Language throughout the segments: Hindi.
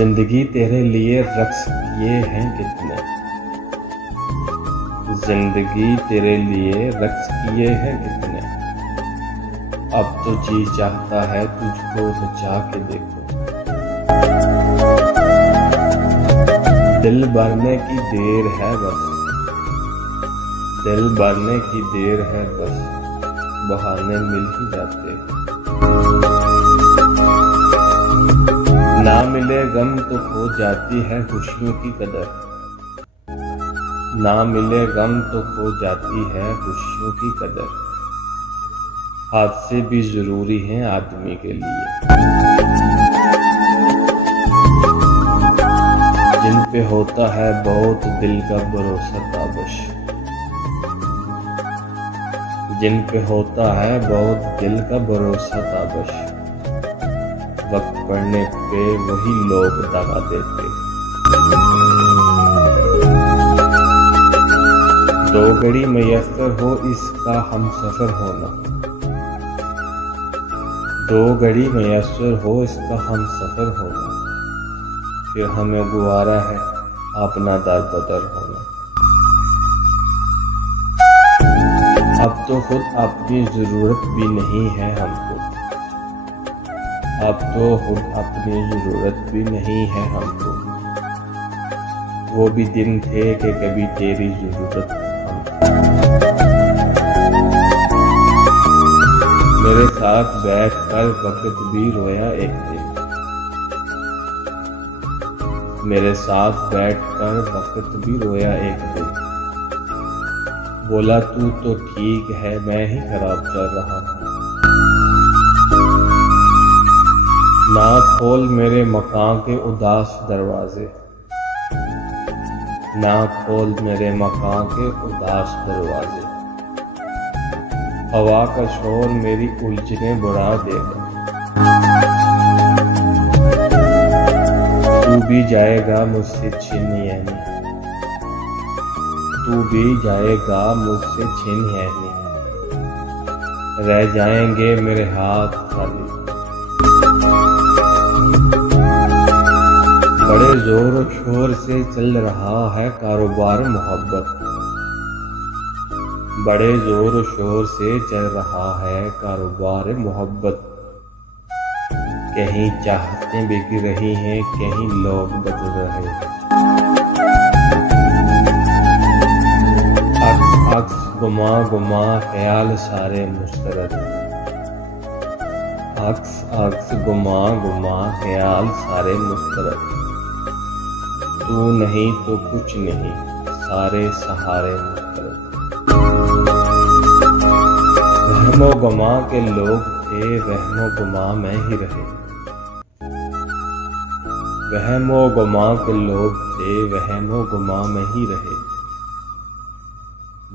जिंदगी तेरे लिए रक्स किए हैं कितने, जिंदगी तेरे लिए रक्स किए हैं कितने। अब तो जी चाहता है तुझको नचा के देखो। दिल भरने की देर है बस, दिल भरने की देर है बस, बहाने मिल ही जाते। ना मिले गम तो खो जाती है खुशियों की कदर, ना मिले गम तो खो जाती है खुशियों की कदर। हादसे भी जरूरी हैं आदमी के लिए, जिन पे होता है बहुत दिल का भरोसा ताबश, जिन पे होता है बहुत दिल का भरोसा ताबश। वक्त पड़ने पे वही लोग दगा देते। दो घड़ी मयस्सर हो इसका हम सफर होना, दो घड़ी मयस्सर हो इसका हम सफर होना। फिर हमें गुवारा है अपना दर बदर होना। अब तो खुद अपनी जरूरत भी नहीं है हमको, अब तो खुद अपनी जरूरत भी नहीं है हमको। वो भी दिन थे कि कभी तेरी जरूरत हमको। मेरे साथ बैठकर वक्त भी रोया एक दिन, मेरे साथ बैठकर वक्त भी रोया एक दिन। बोला तू तो ठीक है मैं ही खराब चल रहा हूँ। ना खोल मेरे मकान के उदास दरवाजे, ना खोल मेरे मकान के उदास दरवाजे। हवा का शोर मेरी उलझने बढ़ा देगा। तू भी जाएगा मुझसे छिन यानी, तू भी जाएगा मुझसे छिन यानी। रह जाएंगे मेरे हाथ खाली। बड़े जोर और शोर से चल रहा है कारोबार मोहब्बत, बड़े जोर और शोर से चल रहा है कारोबार मोहब्बत। कहीं चाहतें बिक रही हैं, कहीं लोग बदल रहे हैं। अक्स अक्स गुमा गुमा ख्याल सारे मुस्तरद, अक्स अक्स गुमा गुमा ख्याल सारे मुस्तरद। तू नहीं तो कुछ नहीं सारे सहारे मुस्तरद। रहमो गमा के लोग थे रहमो गमा में ही रहे, वहमो गमा के लोग थे वहमो गमा में ही रहे।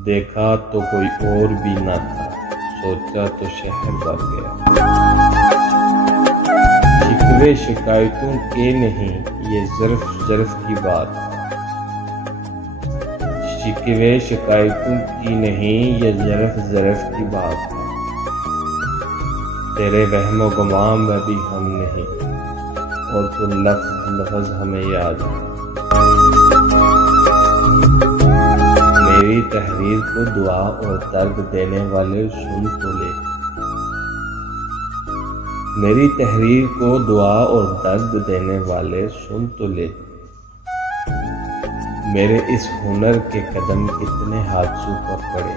देखा तो कोई और भी ना था, सोचा तो शहर भाग गया। शिकवे शिकायतों के नहीं ये ज़र्फ की बात, शिकवे शिकायतों की नहीं ये ज़र्फ की बात। तेरे वहमो गुमान में भी हम नहीं, और तो लफ्ज़ हमें याद है। मेरी तहरीर को दुआ और दर्द देने वाले सुन तो ले, मेरी तहरीर को दुआ और दर्द देने वाले सुन तो ले। मेरे इस हुनर के कदम कितने हादसों पर पड़े।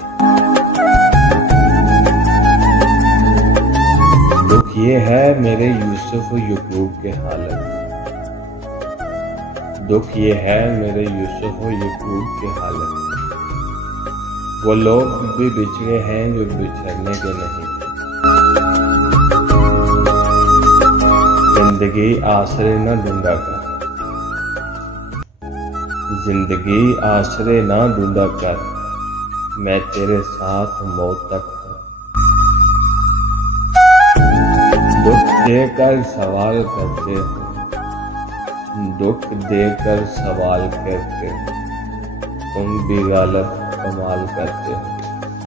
दुख ये है मेरे यूसुफ यकूब के हालत, दुख ये है मेरे यूसुफ यकूब के हालत। वो लोग भी बिछड़े हैं जो बिछड़ने के नहीं। जिंदगी आसरे न ढूंढा कर, जिंदगी आसरे न ढूंढा कर, मैं तेरे साथ मौत तक हूँ। दुख देकर सवाल करते हो, दुख देकर सवाल करते, तुम भी गलत कमाल करते हो।